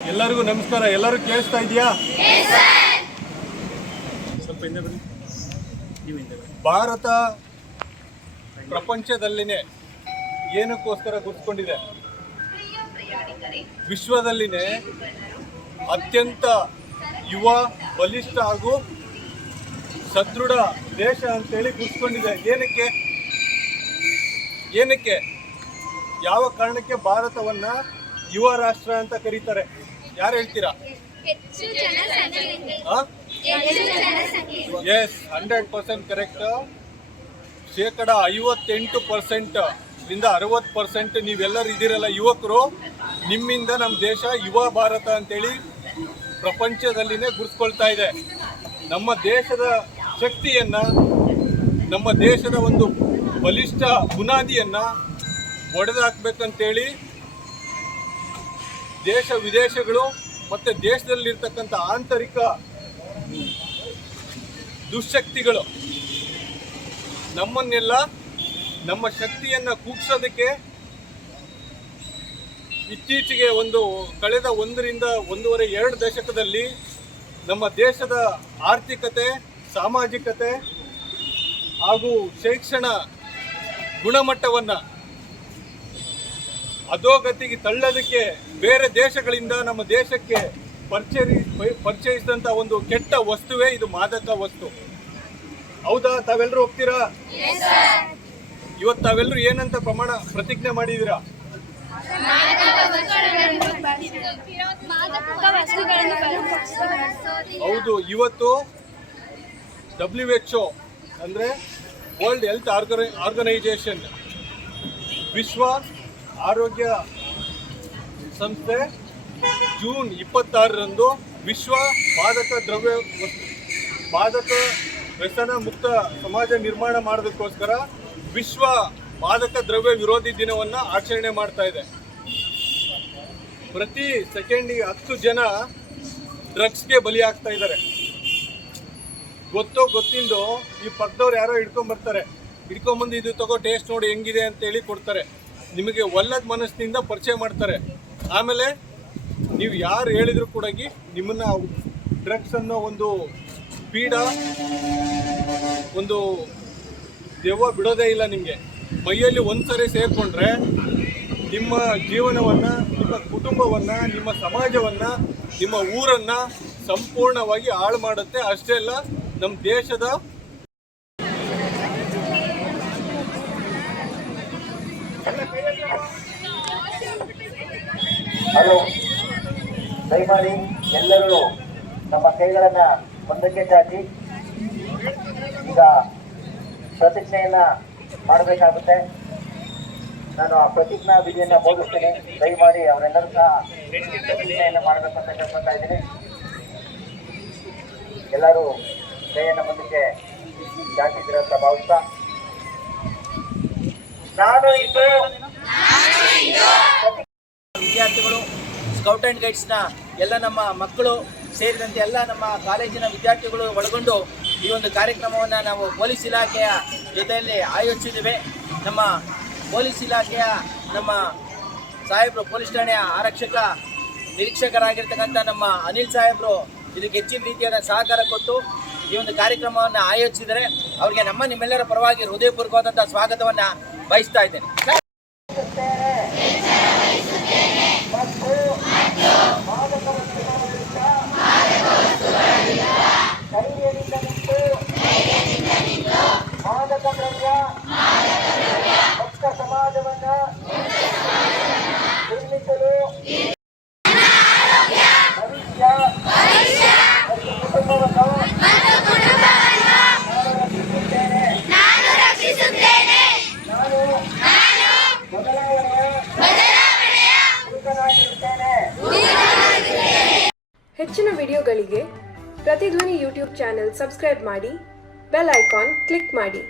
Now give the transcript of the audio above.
ಎಲ್ಲರಿಗೂ ನಮಸ್ಕಾರ. ಎಲ್ಲರೂ ಕೇಳಿಸ್ತಾ ಇದೆಯಾ? ಭಾರತ ಪ್ರಪಂಚದಲ್ಲಿನೇ ಏನಕ್ಕೋಸ್ಕರ ಗುರುತಿಸಿಕೊಂಡಿದೆ? ವಿಶ್ವದಲ್ಲಿನೇ ಅತ್ಯಂತ ಯುವ, ಬಲಿಷ್ಠ ಹಾಗೂ ಸದೃಢ ದೇಶ ಅಂತೇಳಿ ಗುರುತಿಸಿಕೊಂಡಿದೆ. ಏನಕ್ಕೆ ಯಾವ ಕಾರಣಕ್ಕೆ ಭಾರತವನ್ನ ಯುವ ರಾಷ್ಟ್ರ ಅಂತ ಕರೀತಾರೆ? ಯಾರು ಹೇಳ್ತೀರಾ? S, 100% correct. 58% ಇಂದ 60% ನೀವೆಲ್ಲರೂ ಇದ್ದೀರಲ್ಲ ಯುವಕರು, ನಿಮ್ಮಿಂದ ನಮ್ಮ ದೇಶ ಯುವ ಭಾರತ ಅಂತೇಳಿ ಪ್ರಪಂಚದಲ್ಲಿನೇ ಗುರುತಿಸ್ಕೊಳ್ತಾ ಇದೆ. ನಮ್ಮ ದೇಶದ ಶಕ್ತಿಯನ್ನ, ನಮ್ಮ ದೇಶದ ಒಂದು ಬಲಿಷ್ಠ ಬುನಾದಿಯನ್ನ ಒಡೆದಾಕ್ಬೇಕಂತೇಳಿ ದೇಶ ವಿದೇಶಗಳು ಮತ್ತೆ ದೇಶದಲ್ಲಿರ್ತಕ್ಕಂಥ ಆಂತರಿಕ ದುಶ್ಶಕ್ತಿಗಳು ನಮ್ಮನ್ನೆಲ್ಲ, ನಮ್ಮ ಶಕ್ತಿಯನ್ನ ಕುಗ್ಸೋದಕ್ಕೆ ಇತ್ತೀಚೆಗೆ ಕಳೆದ 1.5-2 ದಶಕದಲ್ಲಿ ನಮ್ಮ ದೇಶದ ಆರ್ಥಿಕತೆ, ಸಾಮಾಜಿಕತೆ ಹಾಗೂ ಶೈಕ್ಷಣ ಗುಣಮಟ್ಟವನ್ನು ಅಧೋಗತಿಗೆ ತಳ್ಳೋದಕ್ಕೆ ಬೇರೆ ದೇಶಗಳಿಂದ ನಮ್ಮ ದೇಶಕ್ಕೆ ಪರಿಚಯಿಸಿದಂಥ ಒಂದು ಕೆಟ್ಟ ವಸ್ತುವೇ ಇದು ಮಾದಕ ವಸ್ತು. ಹೌದಾ? ತಾವೆಲ್ಲರೂ ಹೋಗ್ತೀರಾ? ಇವತ್ತು ತಾವೆಲ್ಲರೂ ಏನಂತ ಪ್ರತಿಜ್ಞೆ ಮಾಡಿದ್ದೀರಾ? ಹೌದು. ಇವತ್ತು WHO ಅಂದರೆ ವರ್ಲ್ಡ್ ಹೆಲ್ತ್ ಆರ್ಗನೈಜೇಷನ್, ವಿಶ್ವ ಆರೋಗ್ಯ ಸಂಸ್ಥೆ ಜೂನ್ 26ರಂದು ವಿಶ್ವ ಮಾದಕ ವ್ಯಸನ ಮುಕ್ತ ಸಮಾಜ ನಿರ್ಮಾಣ ಮಾಡೋದಕ್ಕೋಸ್ಕರ ವಿಶ್ವ ಮಾದಕ ದ್ರವ್ಯ ವಿರೋಧಿ ದಿನವನ್ನು ಆಚರಣೆ ಮಾಡ್ತಾ ಇದೆ. ಪ್ರತಿ ಸೆಕೆಂಡಿಗೆ 10 ಜನ ಡ್ರಗ್ಸ್ಗೆ ಬಲಿ ಆಗ್ತಾ ಇದ್ದಾರೆ. ಗೊತ್ತಿಂದು ಈ ಪಕ್ಕದವ್ರು ಯಾರೋ ಹಿಡ್ಕೊಂಬಂದು ಇದು ತಗೋ, ಟೇಸ್ಟ್ ನೋಡಿ ಹೆಂಗಿದೆ ಅಂತೇಳಿ ಕೊಡ್ತಾರೆ. ನಿಮಗೆ ಒಲ್ಲದ ಮನಸ್ಸಿನಿಂದ ಪರಿಚಯ ಮಾಡ್ತಾರೆ. ಆಮೇಲೆ ನೀವು ಯಾರು ಹೇಳಿದ್ರು ಕೂಡ ನಿಮ್ಮನ್ನ ಡ್ರಗ್ಸ್ ಅನ್ನೋ ಒಂದು ಪೀಡ, ಒಂದು ದೆವ್ವ ಬಿಡೋದೇ ಇಲ್ಲ. ನಿಮಗೆ ಮೈಯಲ್ಲಿ ಒಂದ್ಸರಿ ಸೇರಿಕೊಂಡ್ರೆ ನಿಮ್ಮ ಜೀವನವನ್ನು, ನಿಮ್ಮ ಕುಟುಂಬವನ್ನು, ನಿಮ್ಮ ಸಮಾಜವನ್ನು, ನಿಮ್ಮ ಊರನ್ನು ಸಂಪೂರ್ಣವಾಗಿ ಹಾಳು ಮಾಡುತ್ತೆ. ಅಷ್ಟೇ ಅಲ್ಲ, ನಮ್ಮ ದೇಶದ ಹಲೋ, ದಯಮಾಡಿ ಎಲ್ಲರೂ ನಮ್ಮ ಕೈಗಳನ್ನ ಒಂದಕ್ಕೆ ಚಾಚಿ ಈಗ ಪ್ರತಿಜ್ಞೆಯನ್ನ ಮಾಡಬೇಕಾಗುತ್ತೆ. ನಾನು ಆ ಪ್ರತಿಜ್ಞಾ ವಿಧಿಯನ್ನ ಬೋಧಿಸ್ತೇನೆ. ದಯಮಾಡಿ ಅವರೆಲ್ಲರೂ ಸಹ ಪ್ರತಿಜ್ಞೆಯನ್ನ ಮಾಡಬೇಕು ಅಂತ ಕೇಳ್ಕೊತಾ ಇದ್ದೀನಿ. ಎಲ್ಲರೂ ಕೈಯನ್ನ ಮುಂದಕ್ಕೆ ಚಾಚಿದ್ರ ಅಂತ ಭಾವಿಸ್ತಾ, ನಾನು ಇಂದು ವಿದ್ಯಾರ್ಥಿಗಳು, ಸ್ಕೌಟ್ ಆ್ಯಂಡ್ ಗೈಡ್ಸ್ನ ಎಲ್ಲ ನಮ್ಮ ಮಕ್ಕಳು ಸೇರಿದಂತೆ ಎಲ್ಲ ನಮ್ಮ ಕಾಲೇಜಿನ ವಿದ್ಯಾರ್ಥಿಗಳು ಒಳಗೊಂಡು ಈ ಒಂದು ಕಾರ್ಯಕ್ರಮವನ್ನು ನಾವು ಪೊಲೀಸ್ ಇಲಾಖೆಯ ಜೊತೆಯಲ್ಲಿ ಆಯೋಜಿಸಿದ್ದೇವೆ. ನಮ್ಮ ಪೊಲೀಸ್ ಇಲಾಖೆಯ ನಮ್ಮ ಸಾಹೇಬರು, ಪೊಲೀಸ್ ಠಾಣೆಯ ಆರಕ್ಷಕ ನಿರೀಕ್ಷಕರಾಗಿರ್ತಕ್ಕಂಥ ನಮ್ಮ ಅನಿಲ್ ಸಾಹೇಬರು ಇದಕ್ಕೆ ಹೆಚ್ಚಿನ ರೀತಿಯಾದ ಸಹಕಾರ ಕೊಟ್ಟು ಈ ಒಂದು ಕಾರ್ಯಕ್ರಮವನ್ನು ಆಯೋಜಿಸಿದರೆ ಅವರಿಗೆ ನಿಮ್ಮೆಲ್ಲರ ಪರವಾಗಿ ಹೃದಯಪೂರ್ವಕವಾದಂಥ ಸ್ವಾಗತವನ್ನು ಬಯಸ್ತಾ ಇದ್ದೇನೆ. ಮಾದಕ ದ್ರವ್ಯ ಮುಕ್ತ ಸಮಾಜವನ್ನು ನಿರ್ಮಿಸಲು ಭವಿಷ್ಯ ಮತ್ತು ಕುಟುಂಬವನ್ನು ನಾನು ರಕ್ಷಿಸುತ್ತೇನೆ. ನಾನು ಬದಲಾವಣೆಯ ಹುಡುಗನಾಗಿರುತ್ತೇನೆ. ಹೆಚ್ಚಿನ ವಿಡಿಯೋಗಳಿಗೆ ಪ್ರತಿಧ್ವನಿ ಯೂಟ್ಯೂಬ್ ಚಾನೆಲ್ ಸಬ್ಸ್ಕ್ರೈಬ್ ಮಾಡಿ, ಬೆಲ್ ಐಕಾನ್ ಕ್ಲಿಕ್ ಮಾಡಿ.